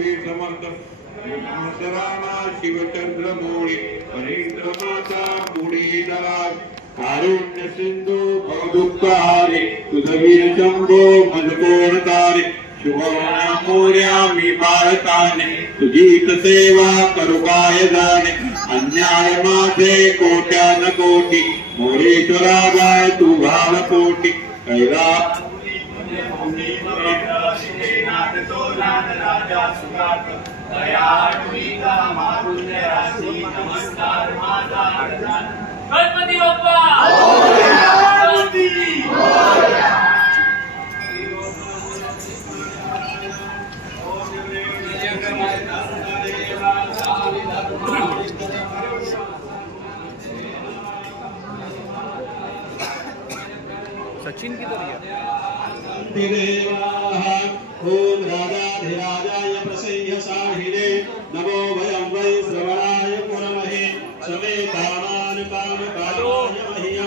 वीर समर्थ शराणा शिवचंद्र मोळी परेंद्र माता पुढे दराज कारुण्य सिंधू भवदुःखहारे तुझवीर शंभो मजकोणकारे शुभवना मोर्या मी बाळकाने तुझीच सेवा करू काय जाणे अन्याय माझे कोट्यान कोटी मोरेश्वरा बाय तू भाव कोटी कैला गणपती बाप्पा सचिन की तरह ओम राजाधिराजाय प्रसह्य साहिने नमो भयं वै श्रवणाय पुरमहे समेतानां कामकालाय मह्यम्